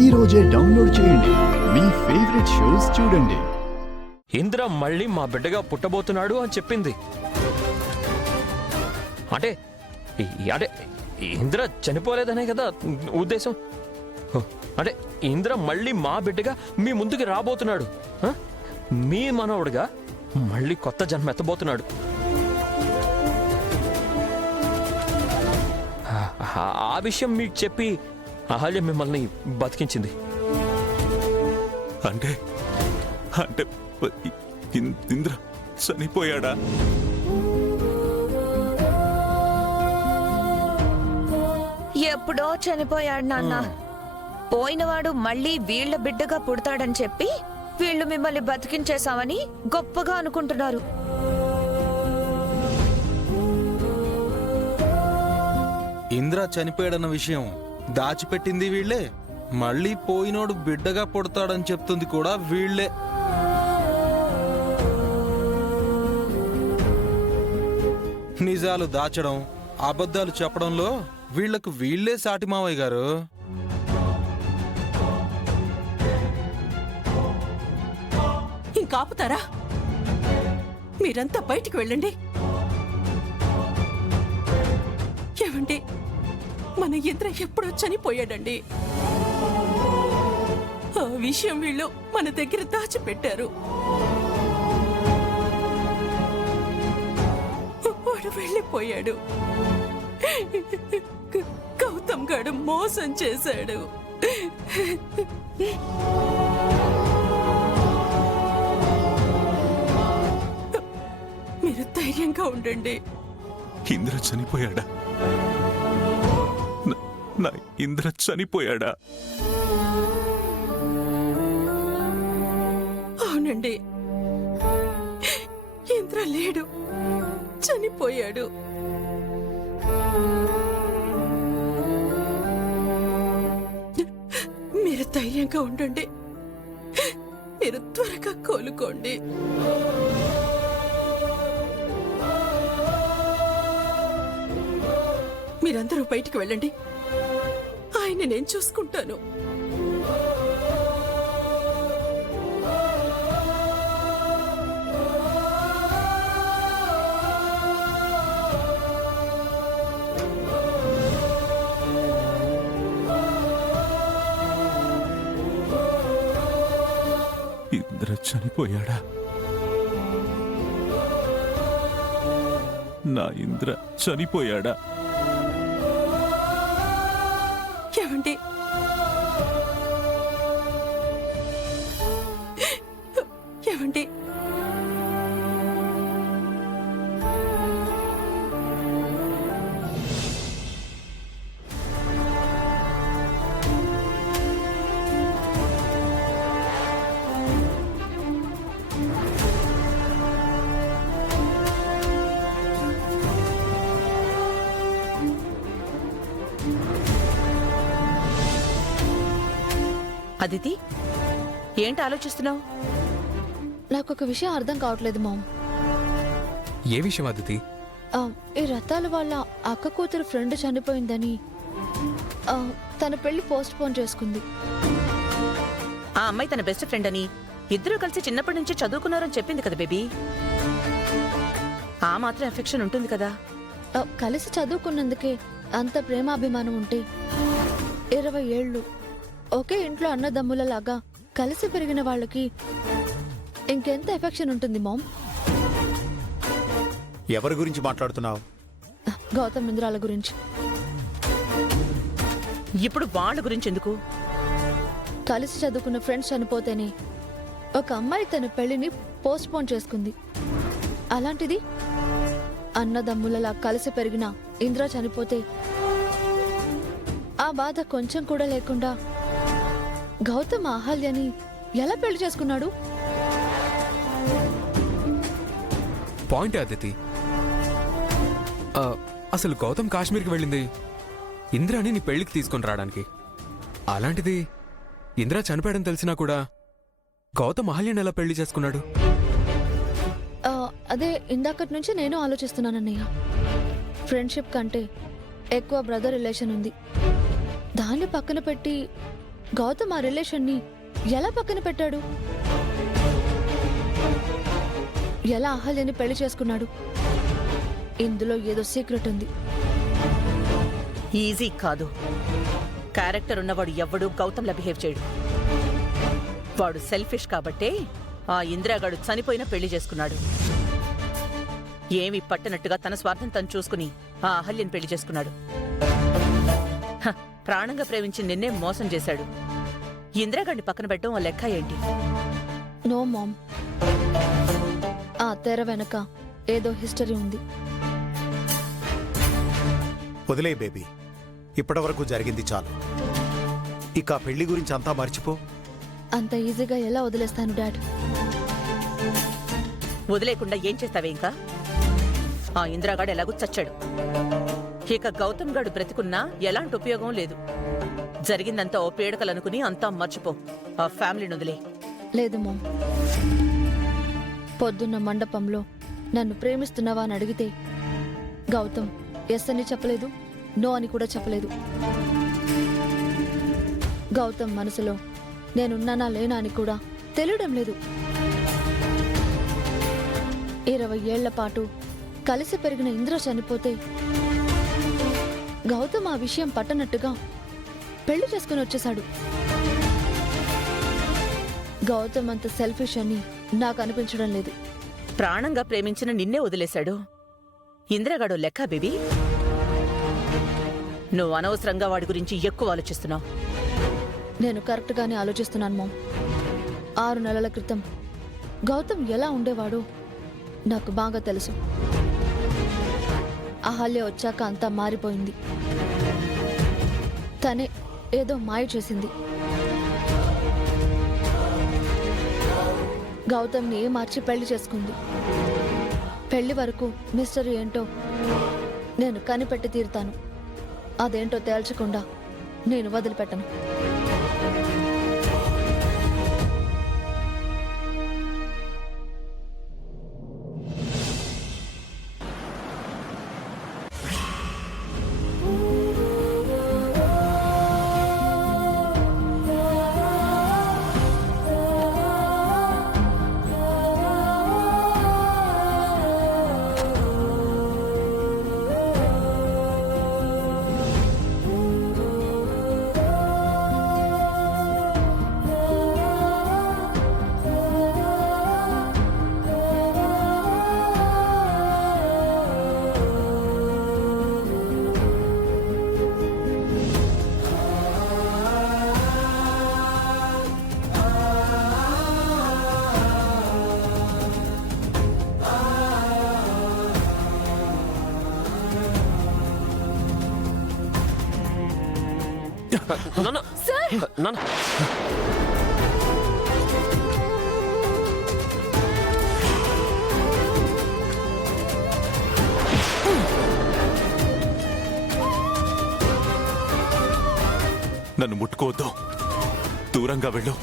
ఈ రోజే డౌన్లోడ్ చేయండి. మీ ఫేవరెట్ షోస్ చూడండి. ఇంద్ర మళ్ళీ మా బిడ్డగా పుట్టబోతున్నాడు అని చెప్పింది. అంటే అంటే ఇంద్ర చనిపోలేదనే కదా ఉద్దేశం. అంటే ఇంద్ర మళ్ళీ మా బిడ్డగా మీ ముందుకు రాబోతున్నాడు. మీ మనవడుగా మళ్ళీ కొత్త జన్మ ఎత్తబోతున్నాడు. ఆ విషయం మీకు చెప్పి అహల్య మిమ్మల్ని బతికించింది. అంటే అంటే ఇంద్ర చనిపోయాడా? ఎప్పుడో చనిపోయాడు నాన్న. పోయినవాడు మళ్ళీ వీళ్ల బిడ్డగా పుడతాడని చెప్పి వీళ్ళు మిమ్మల్ని బతికించేశామని గొప్పగా అనుకుంటున్నారు. ఇంద్ర చనిపోయాడన్న విషయం దాచిపెట్టింది వీళ్లే, మళ్ళీ పోయినోడు బిడ్డగా పుడతాడని చెప్తుంది కూడా వీళ్లే. నిజాలు దాచడం, అబద్ధాలు చెప్పడంలో వీళ్లకు వీళ్లే సాటి మావయ్య గారు. ఇంకాపుతారా? మీరంతా బయటికి వెళ్ళండి. ఏమండి, మన ఇంద్ర ఎప్పుడో చనిపోయాడండి. ఆ విషయం వీళ్ళు మన దగ్గర దాచిపెట్టారు. వాడు వెళ్ళిపోయాడు. గౌతమ్ గాడు మోసం చేశాడు. మీరు ధైర్యంగా ఉండండి. ఇంద్ర చనిపోయాడా? నా ఇంద్ర చనిపోయాడా? అవునండి, ఇంద్ర లేడు, చనిపోయాడు. మీరు ధైర్యంగా ఉండండి. మీరు త్వరగా కోలుకోండి. మీరందరూ బయటికి వెళ్ళండి. ఆయన నేను చూసుకుంటాను. ఇంద్ర చనిపోయాడా? నా ఇంద్ర చనిపోయాడా? ఏమండి, ఏమండి, అదితి, ఏంటి ఆలోచిస్తున్నావు? నాకొక విషయం అర్థం కావట్లేదు మామ్. ఏ విషయం అదితి? ఈ రథాల వాళ్ళ అక్క కూతురు ఫ్రెండ్ చనిపోయిందని తన పెళ్లి పోస్ట్ పోన్ చేసుకుంది. ఆ అమ్మాయి తన బెస్ట్ ఫ్రెండ్ అని, ఇద్దరూ కలిసి చిన్నప్పటి నుంచి చదువుకున్నారని చెప్పింది కదా బేబీ. ఆ మాత్రం ఎఫెక్షన్ ఉంటుంది కదా. కలిసి చదువుకున్నందుకే అంత ప్రేమాభిమానం ఉంటే 20 ఏళ్ళు ఒకే ఇంట్లో అన్నదమ్ములలాగా కలిసి పెరిగిన వాళ్ళకి ఇంకెంత ఎఫెక్షన్ ఉంటుంది మామ్? ఎవరి గురించి మాట్లాడుతున్నావు? గౌతమ్ ఇంద్రాల గురించి. ఇప్పుడు వాళ్ళ గురించి ఎందుకు? కలిసి చదువుకున్న ఫ్రెండ్స్ చనిపోతేనే ఒక అమ్మాయి తన పెళ్లిని పోస్ట్ పోన్ చేసుకుంది. అలాంటిది అన్నదమ్ములలా కలిసి పెరిగిన ఇంద్ర చనిపోతే ఆ బాధ కొంచెం కూడా లేకుండా గౌతమ్ అహల్యని ఎలా పెళ్లి చేసుకున్నాడు? పాయింట్ అదితి. అసలు గౌతమ్ కాశ్మీర్కి వెళ్ళింది ఇంద్రాని నీ పెళ్లికి తీసుకొని రావడానికి. అలాంటిది ఇంద్ర చనిపోయాడని తెలిసినా కూడా గౌతమ్ అహల్యని ఎలా పెళ్లి చేసుకున్నాడు? అదే ఇందాకటి నుంచి నేను ఆలోచిస్తున్నానన్నయ్య. ఫ్రెండ్షిప్ కంటే ఎక్కువ బ్రదర్ రిలేషన్ ఉంది. దాన్ని పక్కన పెట్టి గౌతమ్ ఆ రిలేషన్ని ఎలా పక్కన పెట్టాడు? ఎలా అహల్యని పెళ్లి చేసుకున్నాడు? ఇందులో ఏదో సీక్రెట్ ఉంది. ఈజీ కాదు. క్యారెక్టర్ ఉన్నవాడు ఎవ్వడూ గౌతమ్లా బిహేవ్ చేయడు. వాడు సెల్ఫిష్ కాబట్టే ఆ ఇందిరాగాడు చనిపోయినా పెళ్లి చేసుకున్నాడు. ఏమీ పట్టనట్టుగా తన స్వార్థం తను చూసుకుని ఆ అహల్యని పెళ్లి చేసుకున్నాడు. హ, ప్రాణంగా ప్రేమించి నిన్నే మోసం చేశాడు. ఇందిరాగాడిని పక్కన పెట్టడం ఆ లెక్క ఏంటి? నో మామ్, ఆ తెర వెనక ఏదో హిస్టరీ ఉంది. వదిలే బేబీ, ఇప్పటివరకు జరిగింది చాలు. ఇక ఆ పెళ్లి గురించి అంతా మర్చిపో. అంత ఈజీగా ఎలా వదిలేస్తాను డాడ్? వదిలేకుండా ఏం చేస్తావే ఇంకా? ఆ ఇందిరాగాడు ఎలాగూ చచ్చాడు. ఇక గౌతమ్ గాడు బ్రతికున్నా ఎలాంటి ఉపయోగం లేదు. జరిగిందంతా ఓ పీడకలనుకుని అంతా మర్చిపో. ఆ ఫ్యామిలీని వదిలే. లేదు మామ్. పొద్దున్న మండపంలో నన్ను ప్రేమిస్తున్నావా అని అడిగితే గౌతమ్ ఎస్ అని చెప్పలేదు, నో అని కూడా చెప్పలేదు. గౌతమ్ మనసులో నేనున్నానా లేనా అని కూడా తెలియడం లేదు. 20 ఏళ్ల పాటు కలిసి పెరిగిన ఇంద్ర చనిపోతే గౌతమ్ ఆ విషయం పట్టనట్టుగా పెళ్లి చేసుకుని వచ్చేశాడు. గౌతమ్ అంత సెల్ఫిష్ అని నాకు అనిపించడం లేదు. ప్రాణంగా ప్రేమించిన నిన్నే వదిలేశాడు. ఇందిరాగాడు లెక్క బేబీ. నువ్వు అనవసరంగా వాడి గురించి ఎక్కువ ఆలోచిస్తున్నావు. నేను కరెక్ట్గానే ఆలోచిస్తున్నాను మామ్. 6 నెలల క్రితం గౌతమ్ ఎలా ఉండేవాడో నాకు బాగా తెలుసు. అహల్య వచ్చాక అంతా మారిపోయింది. తనే ఏదో మాయ చేసింది. గౌతమ్ని మార్చి పెళ్లి చేసుకుంది. పెళ్లి వరకు మిస్టరీ ఏంటో నేను కనిపెట్టి తీరుతాను. అదేంటో తేల్చకుండా నేను వదిలిపెట్టను. నాన్న, నాన్న. నన్ను ముట్టుకోవద్దు, దూరంగా వెళ్ళు.